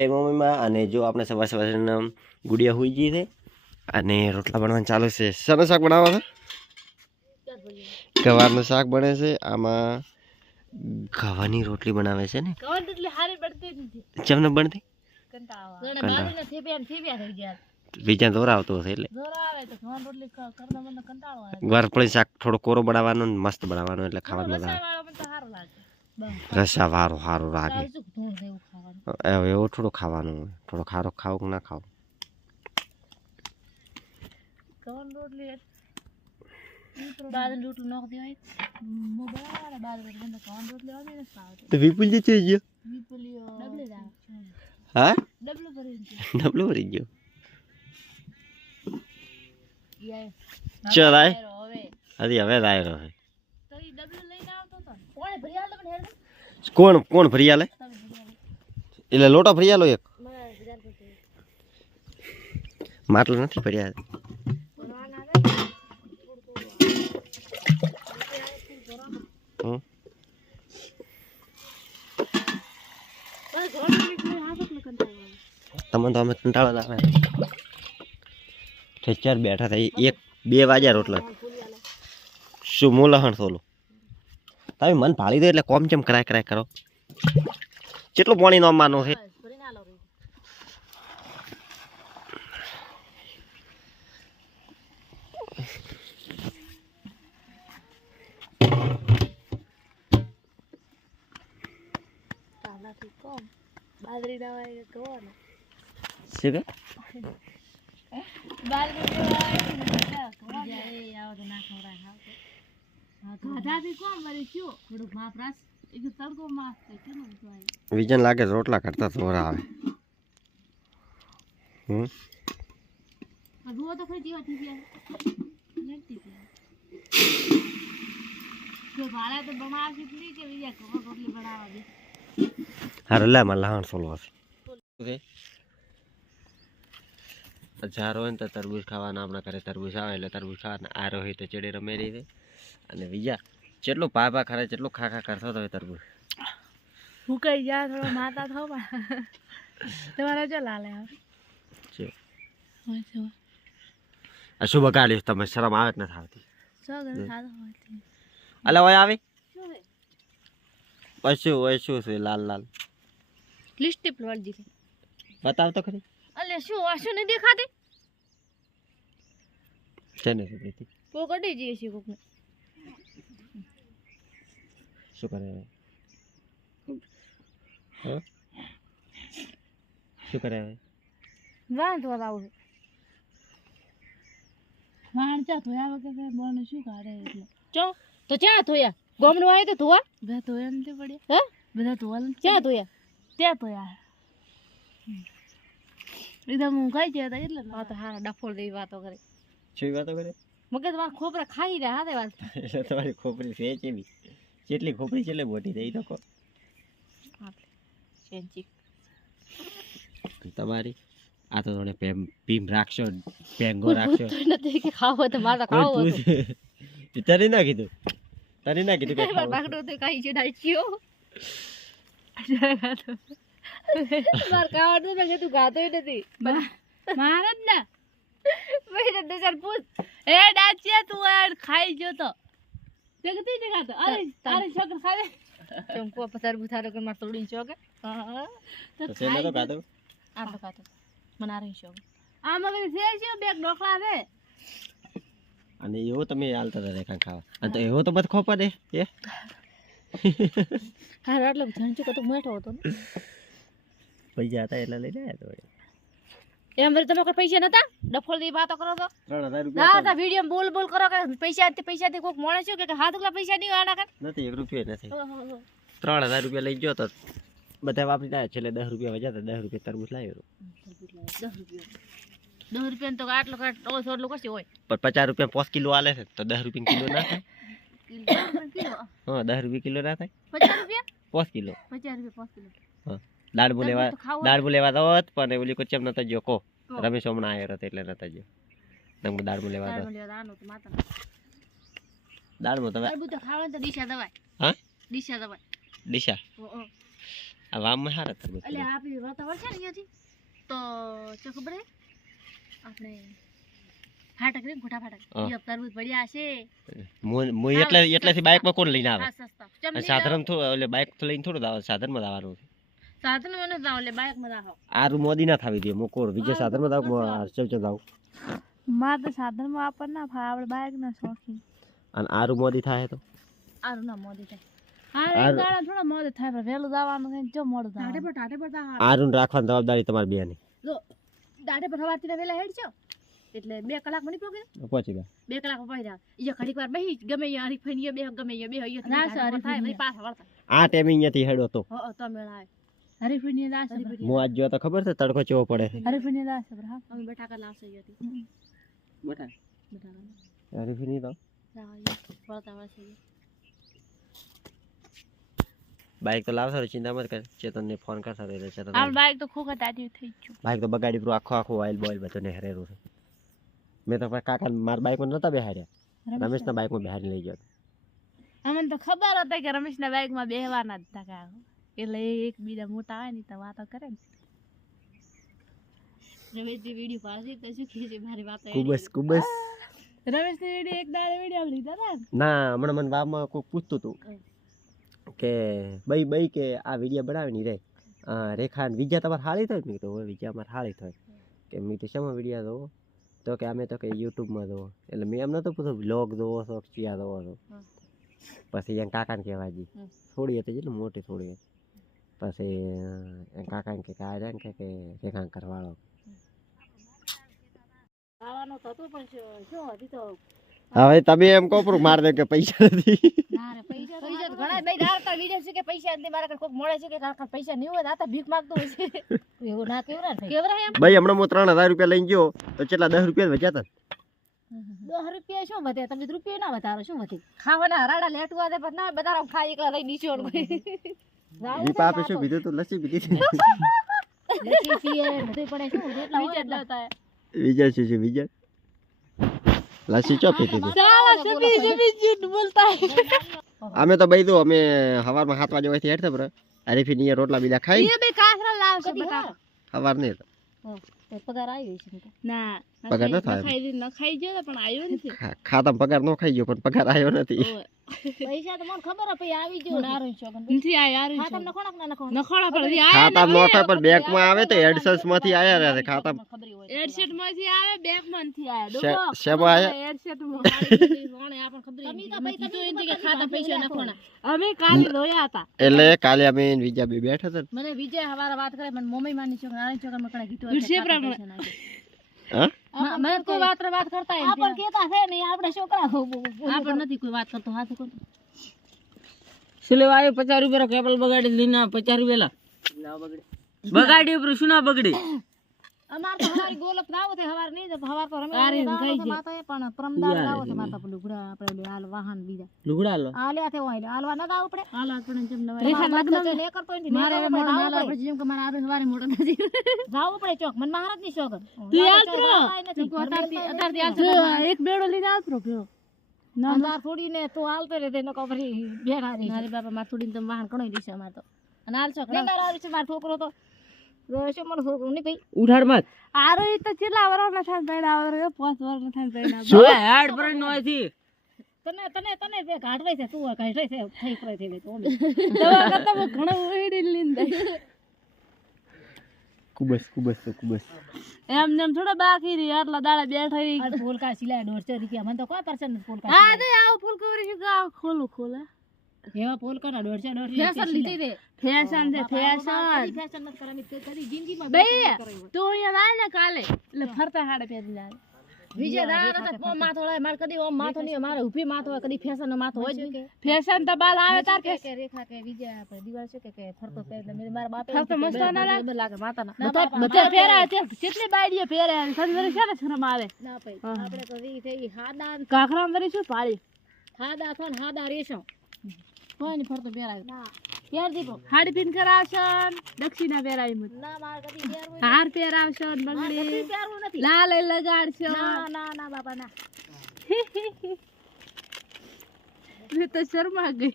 એ મમ્મીમાં અને જો આપણે સવાર સવારના ગુડિયા હોઈ ગઈ છે અને રોટલા બનવાનું ચાલુ છે. શાનું શાક બનાવો છે? ગવારનું શાક બને છે. આમાં ગવાની રોટલી બનાવે છે ને. ગવાની રોટલી હારી બનતી નથી. ચમને બનતી? બીજા દોર આવતો હશે એટલે ગવારફળી શાક થોડો કોરો બનાવવાનો મસ્ત બનાવવાનો એટલે ખાવાનું મજા આવે. રસા વાળો સારું લાગે. એવું થોડું ખાવાનું થોડો ખારો ખાવ કે ના ખાવ. તો વિપુલ જે થઈ ગયો. હા ડબલું ભરી ગયો. ચલાય હજી હવે આવ્યો હે. કોણ કોણ ભરી આલે? એટલે લોટો ભરી આલો એક. માટલો નથી ભર્યા. તમને તો અમે કંટાળો લાવે. ઠેચાર બેઠા થઈ 1-2 વાગ્યા રોટલા. શું મોલહણ થોલું તમે મન ભાળી દો એટલે કોમ ચમ કરાય કરો. કેટલું પાણી નો માનો છે? બાદરી દવાઈ કહેવાનો છે કે બાદરી દવાઈ આવો તો ના ખવરાય ખાધાથી કોમ મરી શું થોડુંક માપરાસ એક તડકો માસ કેમ હોય વિજન લાગે રોટલા કરતા થોડા આવે. રો તો ખરી દીવા થી નતી કે ભાડા તો બનાવી દીધી કે વિજય રોટલી બનાવવા દે. હારે લે માં લહાણ સોલો છે. હજારો હોય ને તો તરબૂચ ખાવાના આપણા ઘરે તરબૂચ આવે એટલે તરબૂચ ખાવાના આ રોહી તો ચેડે રમે રહી છે અને બીજા જેટલું પાપા ખરે જેટલું ખાખા કરતો તો તરબૂચ ભૂકાઈ જાય થોડો માતા થાવ તમારા જો લાલે આવે આ શું બગાડ્યું તમે શરમ આવે જ નથી આવતી. અલે ઓય આવે શું છે લાલ લાલ લિપસ્ટિક વાળી દીધી બતાવ તો ખરી. અલે શું આશું નહીં દેખાતી તેને સુપરીથી કો કડી જઈએ છે કોકને શું કરે હવે શું કરે હવે વાંધો આવું વાણ ચા ધોયા વગર બોને શું કાઢે એટલે ચો તો ચા ધોયા ગોમનો આવે તો ધોવા બધા ધોયા નથી પડ્યા હે બધા ધોવા ચા ધોયા ત્યાં ધોયા એકદમ હું ખાઈ ગયા એટલે હા તો હા ડફોળ જેવી વાતો કરે છે. વાતો કરે મગજ માં ખોપરા ખાઈ રહ્યા હાથે વાત એટલે તમારી ખોપરી છે કેવી કેટલી ખોપરી છે એટલે મોટી થઈ તો કો તમારી આ તો થોડે પીમ રાખશો પેંગો રાખશો નથી કે ખાવો તો મારા ખાવો તારે ના કીધું કે બાકડો તો કાઈ છે ડાચ્યો માર કાવડ તો તું ગાતોય નથી માર જ ના મેં તો સર પૂછ એ ડાચ્યા તું આ ખાઈ જો તો જગતી જ ગાતો અરે તારે છોકર ખાવે तुम को पतार बुथारो कर मार तोड़ी छोके हां तो सेना तो गातो आ तो गातो मना रही छो आ मगे से છે બે ઢોકળા છે અને એવો તમે હાલતા હતા રેખા ખાવા અને તો એવો તો બત ખોપા દે એ હા આટલો જાણજો કે તો મેઠો હતો ને પૈસા હતા એટલે લઈ જાય તો એમ વળી તમે કોઈ પૈસા નતા ડફોળ ની વાતો કરો તો 3000 રૂપિયા ના વિડિયો બોલ કરો કે પૈસાથી કોક મોણે છે કે હાથ ઉકલા પૈસા ની આડા કર નથી 1 રૂપિયો નથી 3000 રૂપિયા લઈ ગયો તો બધા વાપરી જાય છેલ્લે 10 રૂપિયા વજાતા 10 રૂપિયા તરબૂચ લાવ્યો 10 રૂપિયા તો આટલો ઓછો કશી હોય પણ 50 રૂપિયા 5 કિલો આલે છે તો 10 રૂપિયા કિલો ના થાય કિલો હા 10 રૂપિયા કિલો ના થાય 50 રૂપિયા 5 કિલો 50 રૂપિયા 5 કિલો હા દાળ લેવા તો પણ ઓલી કોચમ નતા જો કો રમેશ હમણાં આયો હતો એટલે નતા જો નંગ દાળ લેવા તો દાળ મો તમે તો ખાવાનું તો ડીશા દવાય હા ડીશા આ વામમાં હારા તરબૂચ એટલે આપી વાતાવરણ છે ને અહીંયાથી તો શું ખબર હે આપણે ફાટક રે ખોટા ફાટક હા. ઈ તરબૂચ પડ્યા છે મો એટલેથી બાઇકમાં કોણ લઈને આવે આ સસ્તા ચમની સાધારણ થોડું એટલે બાઇક તો લઈને થોડું આવે સાધનમાં જ આવવાનું સાધન મને જાવ એટલે બાઇક માં રાખો આરું મોદી ના થાવી દે મોકોર વિજય સાધનમાં જાવ ચમ જાવ માર તો સાધન માં આપણ ના ફાવે આપણે બાઇક ના શોખી અને આરું મોદી થાય તો આરું ના મોદી થાય હા એક દાડા થોડા મોડું થાય પણ વહેલું જવાનું છે જો મોડું થાય ટાટે પર આરું રાખવાની જવાબદારી તમારી બેની જો ટાટે પર સવારથી વેલા હેડજો એટલે 2 કલાક મની પોકે પહોંચી ગયા 2 કલાક પડી જાય ઈ ઘડીક વાર બેહી ગમે ઈ હરી ફણીએ બે ગમે ઈ બે હઈ થાય નહીં પાછા વળતા આ ટાઈમે અહીંયાથી હેડો તો હો તો મેળાય હરી ફણીએ દાસ હું આજ જો તો ખબર છે તડકો ચેવો પડે હરી ફણીએ દાસ હા અમે બટાકા લાવશે ઈથી બટાકા હરીફી તો વળતા વળશે બાઇક તો લાવશો ચિંતા મત કર ચેતનને ફોન કરતા એટલે ચેતન આ બાઈક તો ખોખા તાજી થઈ ગયું બાઇક તો બગાડી પૂરું આખો ઓઇલ બોઇલ બધું ને હરેરું છે મેં તો કાકા મારા બાઇકમાં નતા બેહાર્યા રમેશના બાઇકમાં બેહારી લઈ ગયો અમને તો ખબર હતી કે રમેશના બાઈકમાં બેહવાના જ હતા એટલે એક બીજા મોટા આવે ને તો વાતો કરે ને રમેશની વિડીયો પાડશે તો શું કહે છે મારી વાતો કુબસ રમેશની વિડીયો એક દાડે વિડીયો લીધા હતા ના હમણાં મને બાપમાં કોઈ પૂછતું હતું કે બઈ કે આ વિડીયો બનાવે ની રે રેખા ને વિજયા તમારે હાળી થાય મેં તો વિજયા અમારે હાળી થાય કે મેં તો શેમાં વિડીયો જોવો તો કે અમે તો કે યુટ્યુબમાં જોવો એટલે મેં એમ નતો પૂછ્યું બ્લોગ જોવો છો ક્યાં જોવો છો પછી એમ કાકાને કહેવા જી થોડી હતી એટલે મોટી થોડી હતી પછી એમ કાકાને કે આ રહ્યા ને કે રેખા કરવાળો ખાવાનો થતો પણ શું હતી તો હવે તમે એમ કહો પણ માર દે કે પૈસા નથી ના રે પૈસા તો ઘણા બે ડાળતા વિડિયો છે કે પૈસા નથી મારા કઈ કોક મળે છે કે કાકા પૈસા નહીં હોય આ તો ભીખ માંગતો હોય છે એવું ના કેવરા એમ ભાઈ હમણાં હું 3000 રૂપિયા લઈને ગયો તો કેટલા 10 રૂપિયા વધ્યા હતા 10 રૂપિયા શું વધે તમે રૂપિયા ના વધારો શું વધે ખાવાના હરાડા લેટવા દે પણ ના બધા ખાઈ એકલા લઈ નીચે દીપા આપે શું પીધું તો લસ્સી પીધી લચ્છી પીએ બધું પડે શું એટલા હોય જ નતા વિજય છે વિજય લસ્સી ચો પીધી હતી સાલા સબી જૂઠ બોલતા અમે તો બઈ દો અમે સવારમાં 7 વાગે વહીથી હેડતા પર હરીફી ની રોટલા બીજા ખાઈ એ બે કાસરા લાવશે બટા સવાર ને તો પગાર આવી છે ના પગાર ન થાય ન ખાઈ ગયો પણ આવ્યો નથી ખાતામાં પગાર ન ખાઈ ગયો પણ પગાર આવ્યો નથી પૈસા તો મને ખબર હે આવી ગયો નારો છોકન નથી આ યાર ખાતામાં નખોણા ના નખોણા પણ ખાતામાં ન ખાય પણ બેંકમાં આવે તો એડસન્સ માંથી આયા રહે ખાતામાં એડસેટ માંથી આવે બેંક માંથી આવે શેમાં આયા એડસેટ માં સોણે આપણ ખબર તમે તો પૈસા તો એમ કે ખાતા પૈસા નખોણા અમે કાલે રોયા હતા એટલે કાલે અમે વિજય બે બેઠા હતા મને વિજય હવારે વાત કરે મને મમ્મી માની છોકરા નાની છોકરા મકડા કીધું હા મને કોઈ વાત કરતા એમ આપણ કેતા છે ને આપણે છોકરા આપણ નથી કોઈ વાત કરતો હાથ કોણ સિલેવાય 50 રૂપિયા કેબલ બગાડી લીના 50 રૂપિયા ના બગાડી ઉપર શું ના બગડી અમાર તો હવારી ગોલપ લાવો છે હવાર નહીં તો હવાર તો રમે માતા પણ પ્રમદાર લાવો છે માતા પેલું ગુડા આપણે હાલ વાહન બીજા લુગડા લો આલ્યા છે ઓય હાલવા ના દાવ પડે હાલ આપણે જેમ નવા રેખા લગ્ન લે કરતો નથી મારે મોડો હાલ આપણે જેમ કે મારા આરે સવારે મોડો નથી જાવું પડે ચોક મન મહારાજ ની શોખ તું યાદ કરો અતારથી એક બેડો લઈને આવતો ગયો ના ના થોડી ને તું હાલતો રે તેનો કબરી બેઠા રે મારી બાપા માર થોડી તમે વાહન કણોઈ દીશે અમાર તો અને હાલ છોકરા માર આવી છે માર છોકરો તો રોશે માર છોકરો ની ભાઈ ઉઠાડ મત આરો તો કેટલા વર ના થાય પેડા આવર 5 વર ના થાય પેડા હેડ પર નો થી તને બે કાઢવે છે તું કાઢવે છે થઈ કરે છે તો દવા કરતા ઘણો વેડી લીંદે કુબસ એમ જેમ થોડા બાકી રી આટલા દાડા બેઠા રી આ ફૂલકા સિલાય 150 રૂપિયા મને તો કોઈ પરસન ફૂલકા હા દે આવ ફૂલકા વરી કે ખોલે એવા ફૂલકા ના 150 ફેશન લીધી દે ફેશન છે ફેશન ન કરામી કદી જિંદગીમાં બે તું અહીંયા લાય ને કાલે એટલે ફરતા હાડે પહેરી લાય વિજય દાડા તો માથો લાય માર કદી ઓમ માથો ની મારે ઊભી માથો હોય કદી ફેશન નો માથો હોય જ ફેશન તો બાલ આવે તાર કે રેખા કે વિજય આપણે દિવાળ છે કે ફરતો પે એટલે મારા બાપે ફરતો મસ્ત ના લાગે માતા ના બધા ફેરા છે કેટલી બાઈડીએ ફેરે સંવરે છે ને શરમ આવે ના પઈ આપણે તો રી થઈ હાડા કાખરામ વરી શું પાળી હાડા થો ને હાડા રેશો કોઈ ની ફરતો ફેરાય ના પેર દીપો હાડી પિન કરાવશન દક્ષિણા પેરાવી મત ના માર કદી પેર હોય હાર પેરાવશન બંગડી પેરવું નથી લાલ લગાડશો ના બાપા ના મેં તો શર્મા ગઈ